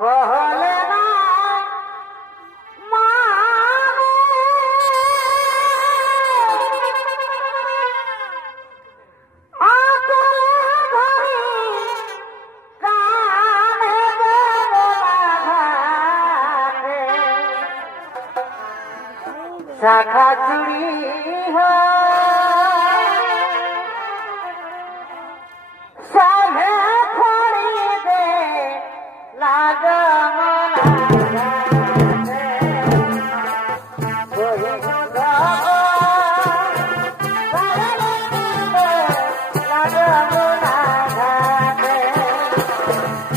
कहले ना माने आकर धरी काने घाटे शाखा चुड़ी हो साहे फोड़ी दे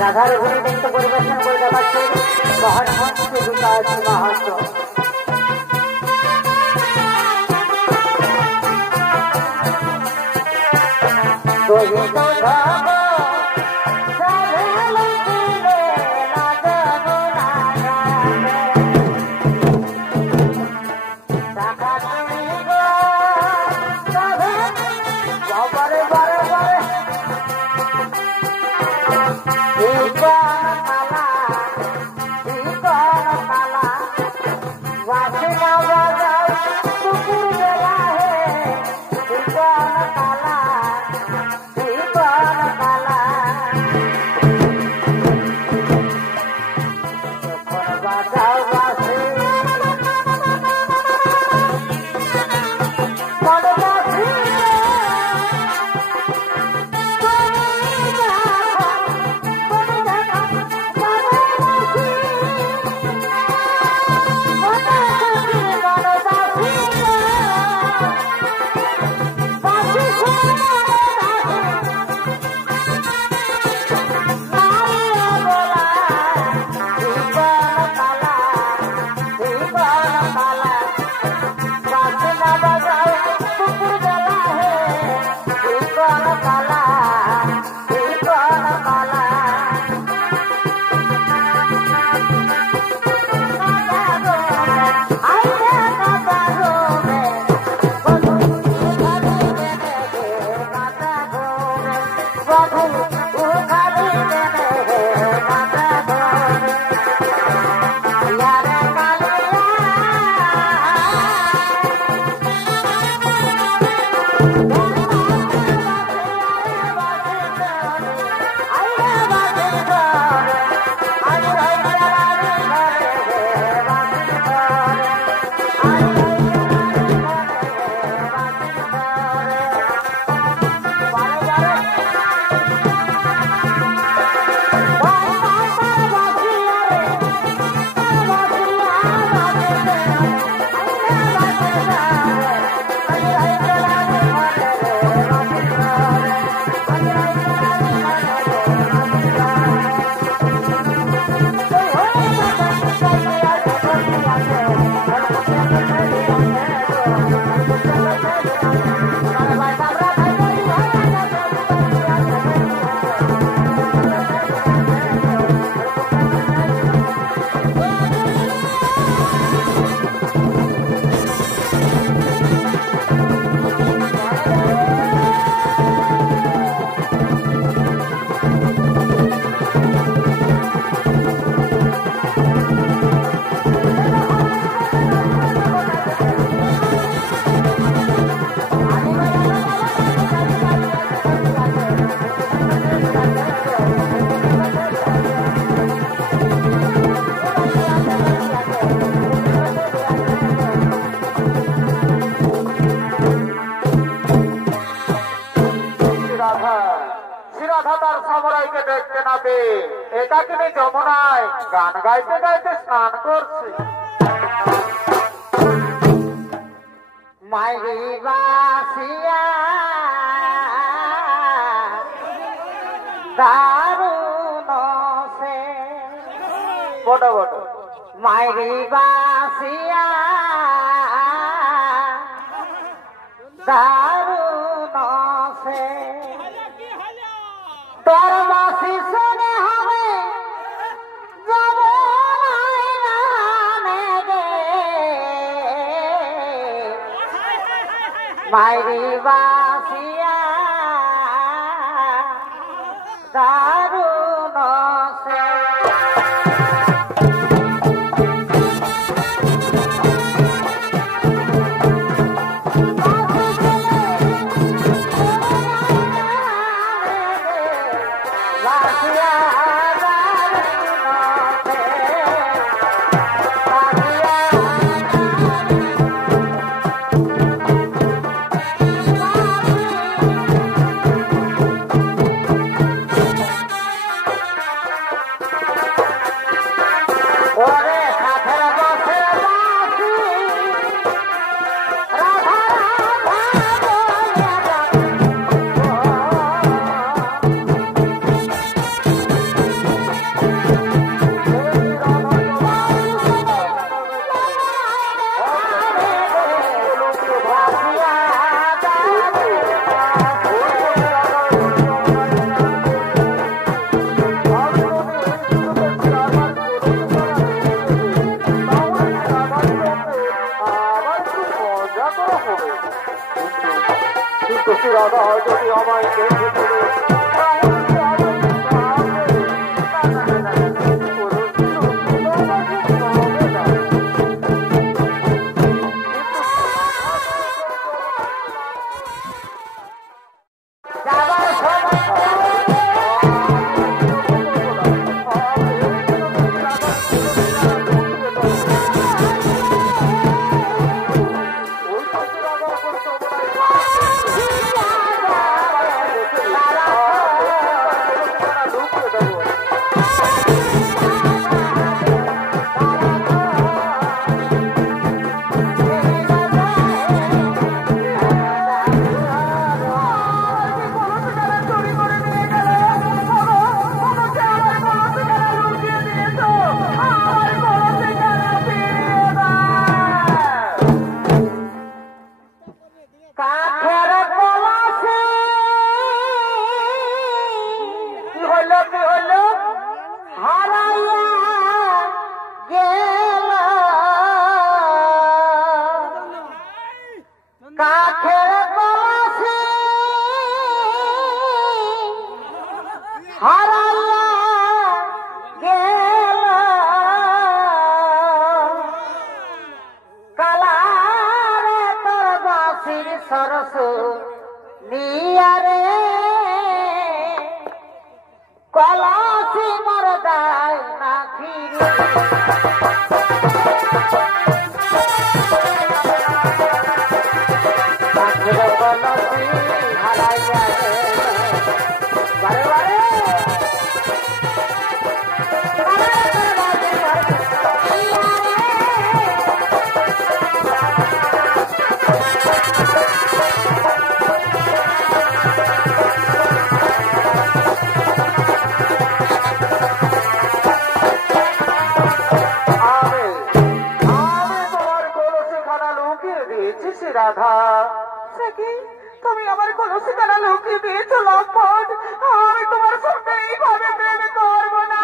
রাধার ঘুরে নৃত্য পরিবেশন করে দেখাচ্ছেন মহানমন্ত্রী বিকাশ মাহাতো। দেখতে না পেয়ে এটাকে নিয়ে যমুনায় গান গাইতে গাইতে স্নান করছে। মাইরি বাসিয়া দারুণ সে বড় বড় মাইরি বাসিয়া দারুণ সে তোর বাসি শুনে হবে মাইরি বাসিয়া দারুণ সে রাধা যদি আমায় দেখে सरस नियारे कलासी मरदाय ना फिरे कलासी हराइया बारे बारे রাধা সখী তুমি আমার কলসি কানা লুকিয়ে দিয়েছো লম্পট আমি তোমার সঙ্গে এইভাবে প্রেম করব না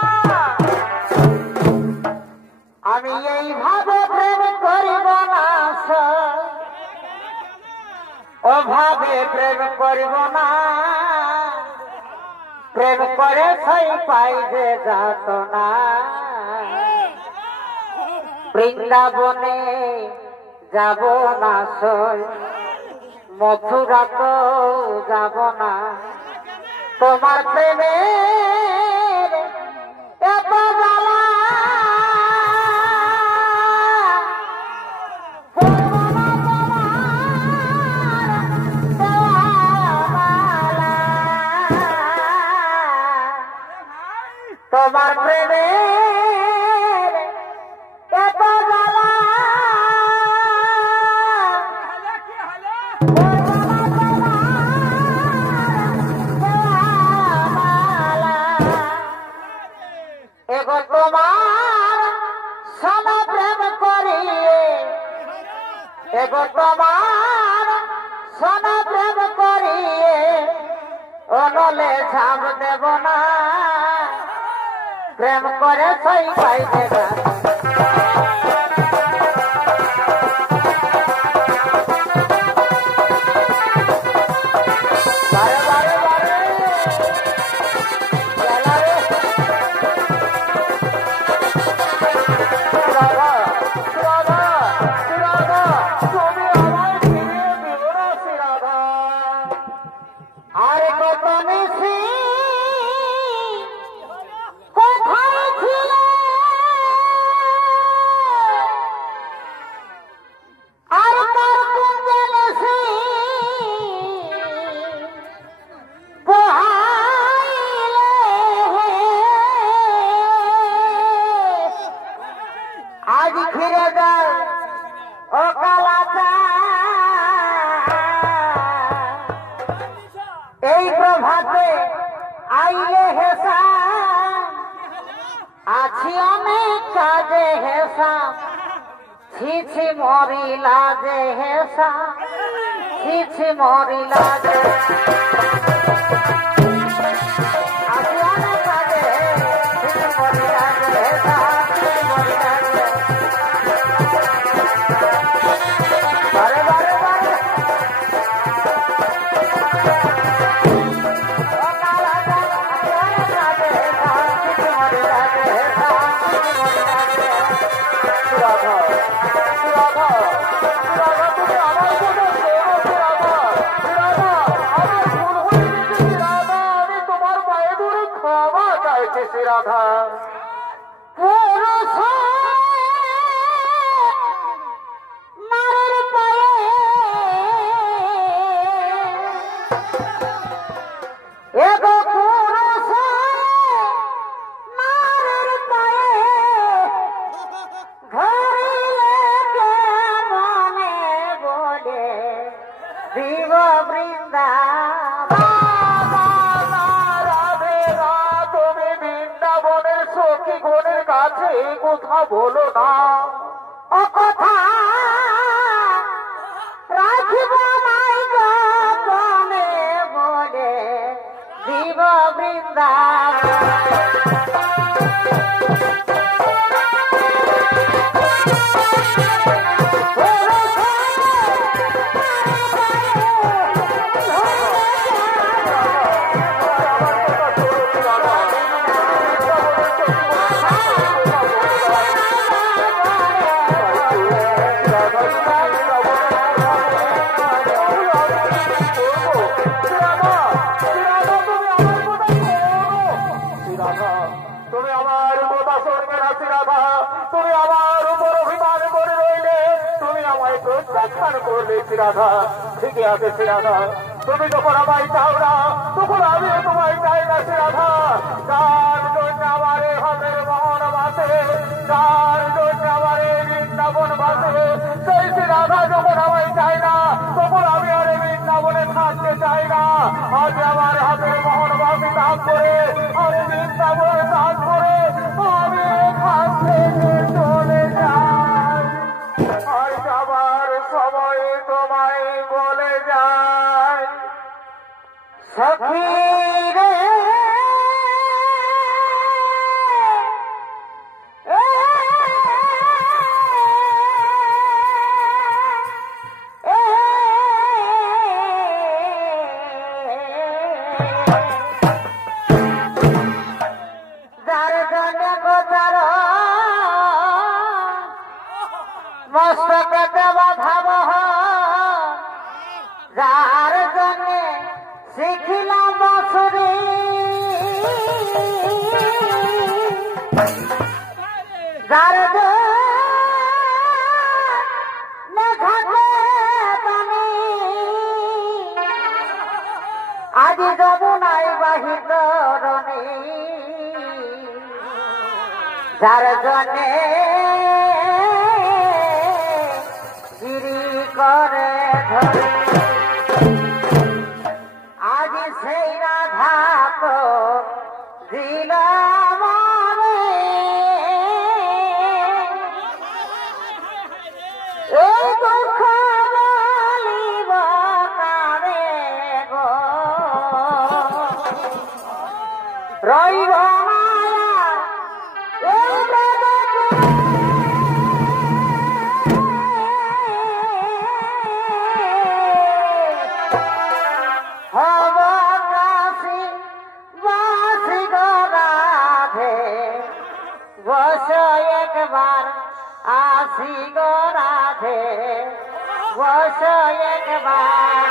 আমি এইভাবে প্রেম করিব না ওভাবে প্রেম করিব না প্রেম করে সেই পাই যে যাত না বৃন্দাবনে যাব না সই মথুরা তো যাব না তোমার প্রেমে এত জ্বালা তোমার প্রেমে এত জ্বালা এগো তোমার সনা প্রেম করিয়ে এগো তোমার সনা প্রেম করিয়ে অনলে ঝাপ দেব না প্রেম করে সই পাই দেবা অনেক কাজে হেসাম ছিছি মরিলা যে হেসাম ছিছি মরিলা যে আসি অনেক কাজে ছিছি মরিলা যে হেসাম ছিছি মরিলা যে বারে বারে বারে রাধা মারের পায়ে এগো পুরুষ মারের পায়ে ধরিলে মনে বলে শিব বৃন্দাবন রাধে রা তুমি বৃন্দাবনের সখী গণের কাছে কথা বলো না ও কথা রাখিব নাই গোপনে বলে শিব তুমি আমার কথা শুনবে না শ্রীরাধা তুমি আমার উপর অভিমান করে রইলে তুমি আমায় প্রত্যাখ্যান করলে শ্রীরাধা ঠিকই আছে শ্রীরাধা তুমি যখন আমায় চাও না তখন আমি তোমায় চাই না শ্রীরাধা যার জন্য আমার হাতের মহন বাসে যার জন্য আমার বৃন্দাবন বাসে সেই শ্রীরাধা যখন আমায় চাই না তখন আমি আর বৃন্দাবনে থাকতে চাই না আজ আমার হাতের মহন বাসে দান করে আমি বৃন্দাবনে দান করে আমি এখান থেকে চলে যাই আর যাবার সময় তোমায় বলে যাই সখী রে যার জন্য গোচার মস্তকে বাধাব যার জন্য শিখিলাম বছরে যার আজি যমুনাই বাহিত রণে যার জন্যে গিরি করে ধরে আজ সেই রাধা তো দিল আমারে এই দুঃখ বলিব কারে গো রইব মায়া এই জগতে হব কাশী বাসি গো রাধে বস একবার আসি গো রাধে বস একবার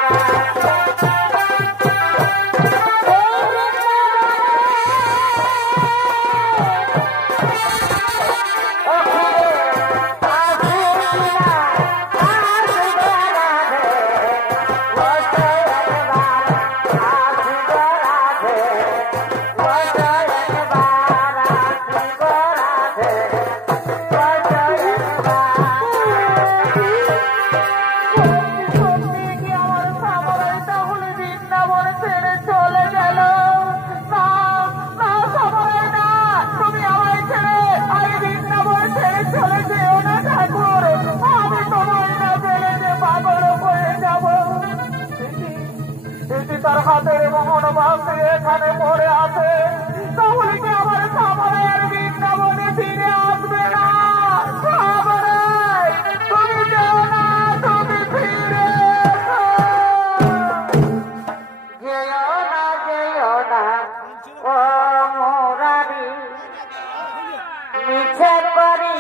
মিছে করি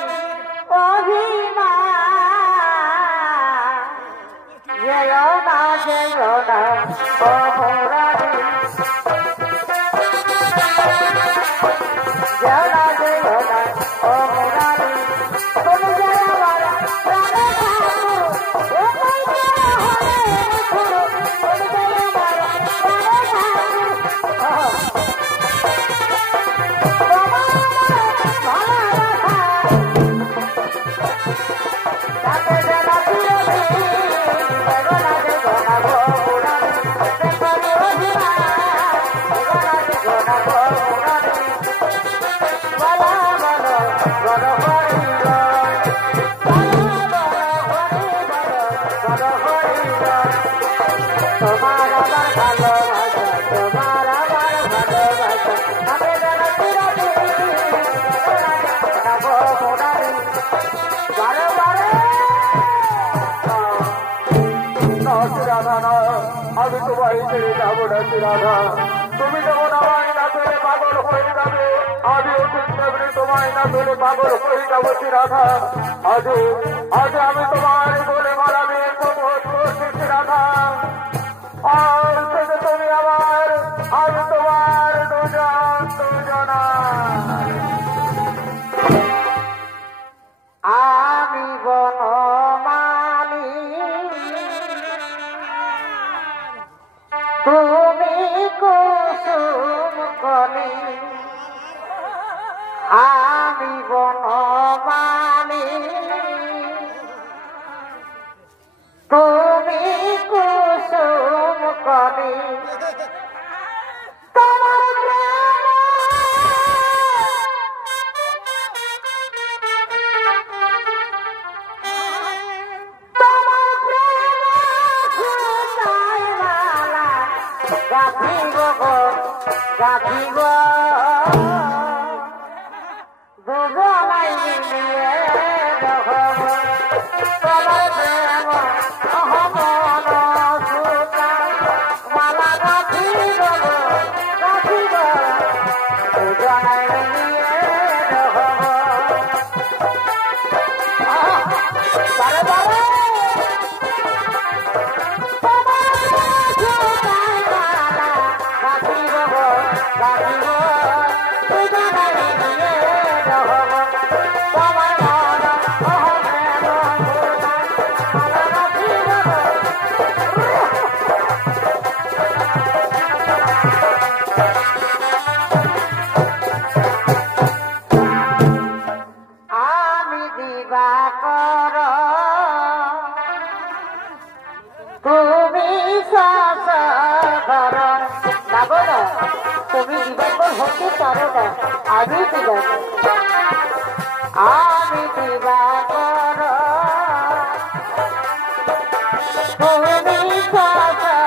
অভিমান যেও না ও মুরারি যেও না ও মুরারি তুমি যে আমার প্রাণে ঠাকুর ও কইতে হলে গুরু তুমি যে আমার প্রাণে ঠাকুর তোমার আমার ভালোবাসা তোমার আমার ভালোবাসা আমি জানা চিরদিন মোরারি বারে বারে রাধা না আমি তোমায় ছেড়ে যাবো না রাধা তুমি যখন আমায় না পেলে পাগল হয়ে যাবে আমিও ঠিক তেমনি তোমায় না পেলে পাগল হয়ে যাবো রাধা আজ আমি তোমার বলে মারা মেয়ে প্রবোধ করছি রাধা আর থেকে তুমি আমার আমি তোমার দুজনা আমি বনমালী তুমি কুসুম কলি আমি বনমালী তুমি কুসুম কলি তোমার গাথিব দুজনাই মিলিয়ে রহব তোমার প্রেম অহমন সুতা মালা গাথিব দুজনাই মিলিয়ে রহব বারে বারে আমি দিবাকর তুমি সাধর যাবো না তুমি দিবাকর হতে পারো না আমি দিবাকর আমি দিবাকর তুমি সাধর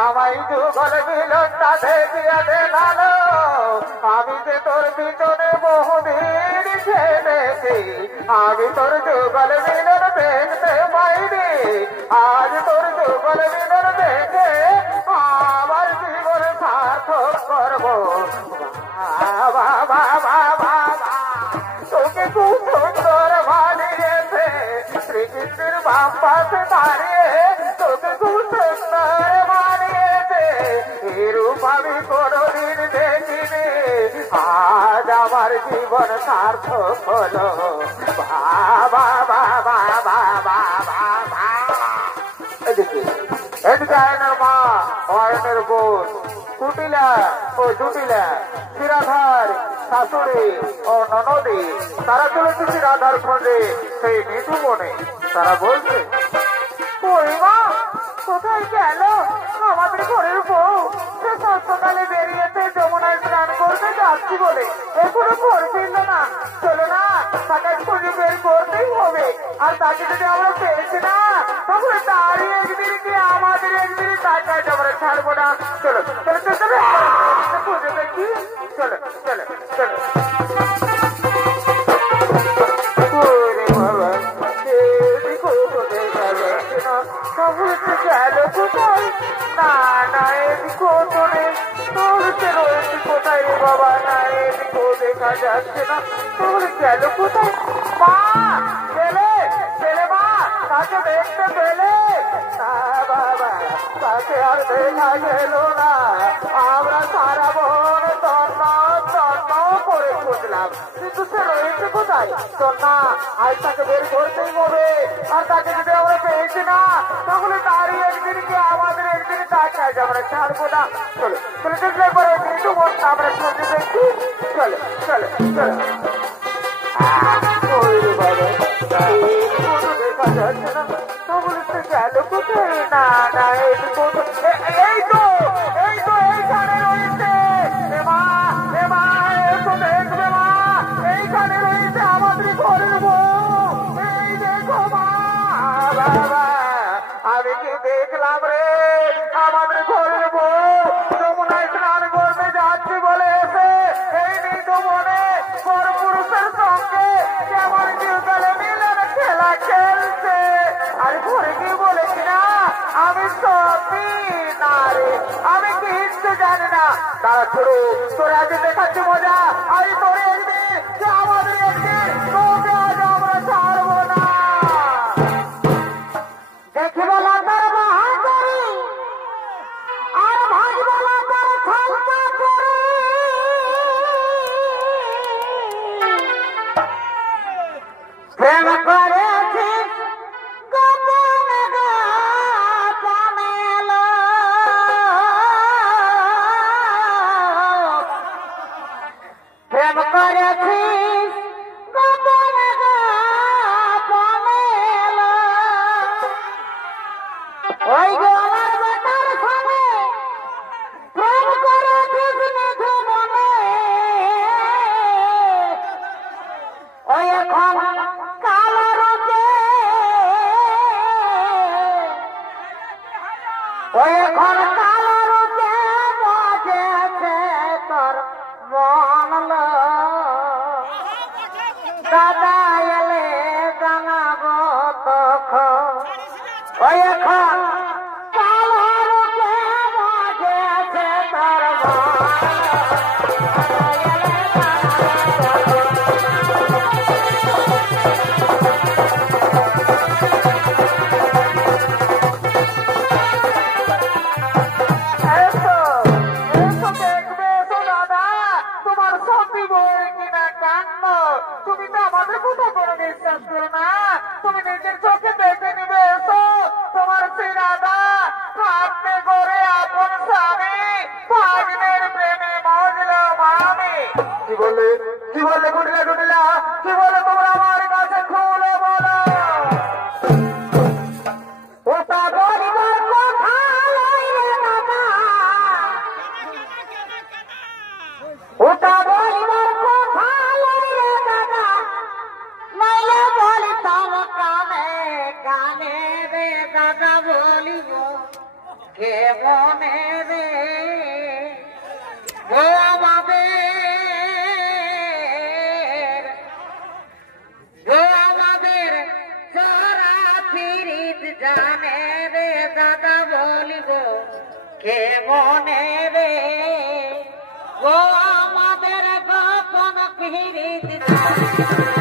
আমায় যুগল মিলনটা দেখিয়া দেখালো আমি যে তোর পিছনে বহুদিন ছেড়েছি আমি তোর যুগল মিলন দেখতে পাইনি আজ তোর যুগল মিলন দেখে আমার জীবন সার্থক করবো তোকে খুব সুন্দর বানিয়েছে শ্রীকৃষ্ণের বাম পাশে দাঁড়িয়ে তোকে খুব সুন্দর বানিয়েছে এরূপ আমি কোনদিন দেখিনি আজ আমার জীবন সার্থক হলো বাবা বাবা বাবা বাবা। এদিকে এদিকে আয়নের মা আয়নের বোন কুটিলা ও জুটিলা শিরাধার শাশুড়ি ও ননদী তারা চলেছে শিরাধার খোঁজে সেই নিধু বনে। তারা বলছে ওই মা কোথায় গেল আমাদের ঘরের বউ? সে সকালে বেরিয়েছে যমুনায় স্নান করতে যাচ্ছি বলে এখনো ঘর ফিরল না। চলো না তাকে খুঁজে বের করতেই হবে। আর তাকে যদি আমরা পেয়েছি না তাহলে তারই একদিন কি আমাদের একদিন তাকে আমরা ছাড়বো না। চলো চলো চলো খুঁজে দেখি। চলো চলো চলো। গেল কোথায়? না না এদিকেও তো নেই। তোরতে রয়েছে কোথায় রে বাবা? না এদিকেও দেখা যাচ্ছে না। তোর গেল কোথায়? মা ছেলে ছেলে মা তাকে দেখতে পেলে? না বাবা তাকে আর দেখা গেল না। আমরা সারা বন তন্ন তন্ন করে খুঁজলাম কিন্তু সে রয়েছে কোথায়? তোর না আজ তাকে বের করতেই হবে। আর তাকে যদি আমরা পেয়েছি না তাহলে তারই একদিন কি আমাদের একদিন তাকে আজ আমরা ছাড়বো না। চলো চলে দেখলে পরে কিন্তু মনটা আমরা খুঁজে দেখি। চলো চলো চলো। দেখা যাচ্ছে না তাহলে সে গেল কোথায়? না না এই তো এইখানে রয়েছে। মা এসো দেখবে মা এইখানে রয়েছে আমাদের ঘরের বউ। এই দেখো মা বাবা আমি কি দেখলাম রে আমাদের ঘরের বউ যমুনায় স্নান করতে যাচ্ছি বলে এসে এই নিজ মনে বড় পুরুষের সঙ্গে কেমন চিরকালে মিলন খেলা খেলছে। আর ঘরে গিয়ে বলেছি না আমি সবই না রে আমি কিচ্ছু জানি না। তারা ছোড়ো তোরে আজ দেখাচ্ছি মজা। আর তোরে একদিন যে আমাদের একদিন তোকে আজ আমরা ছাড়বো না। দেখি বলা তার বাহাদুরি আর ভাই বলা তার খালতা করি। প্রেম করেছি গোপন গোপনেল প্রেম করেছি গোপন গোপনেল ওই গোলার বেটার সঙ্গে প্রেম করেছিস নিধু মনে। ওই এখন কালো রূপে ওই এখন কালো রূপে বাজেছে তোর মন। দাদা এলে জানাবো তখন ওই এখন কালো রূপে বাজেছে তোর তোমার সত্যি বই কিনা কান্ড। তুমি তো আমাদের কথা করে বিশ্বাস করো না। তুমি নিজের চোখে দেখে নিবে। এসো তোমার সিরাদা হাতে করে আপন স্বামী ভাগ্নের প্রেমে মজল মামি। কি বলে কুটিলা কুটিলা কি বলে তোমরা আমার কাছে খুলে বলো। ওটা বলিবার কথা লইলে বাবা ওটা বলিবার কথা লইলে দাদা নইলে বলিতাম কানে কানে রে দাদা বলিব কে মনে রে। ও আমাদের সারা ফিরিত জানে রে দাদা বলিব কে মনে রে। ও আমাদের গোপন ফিরিত জানে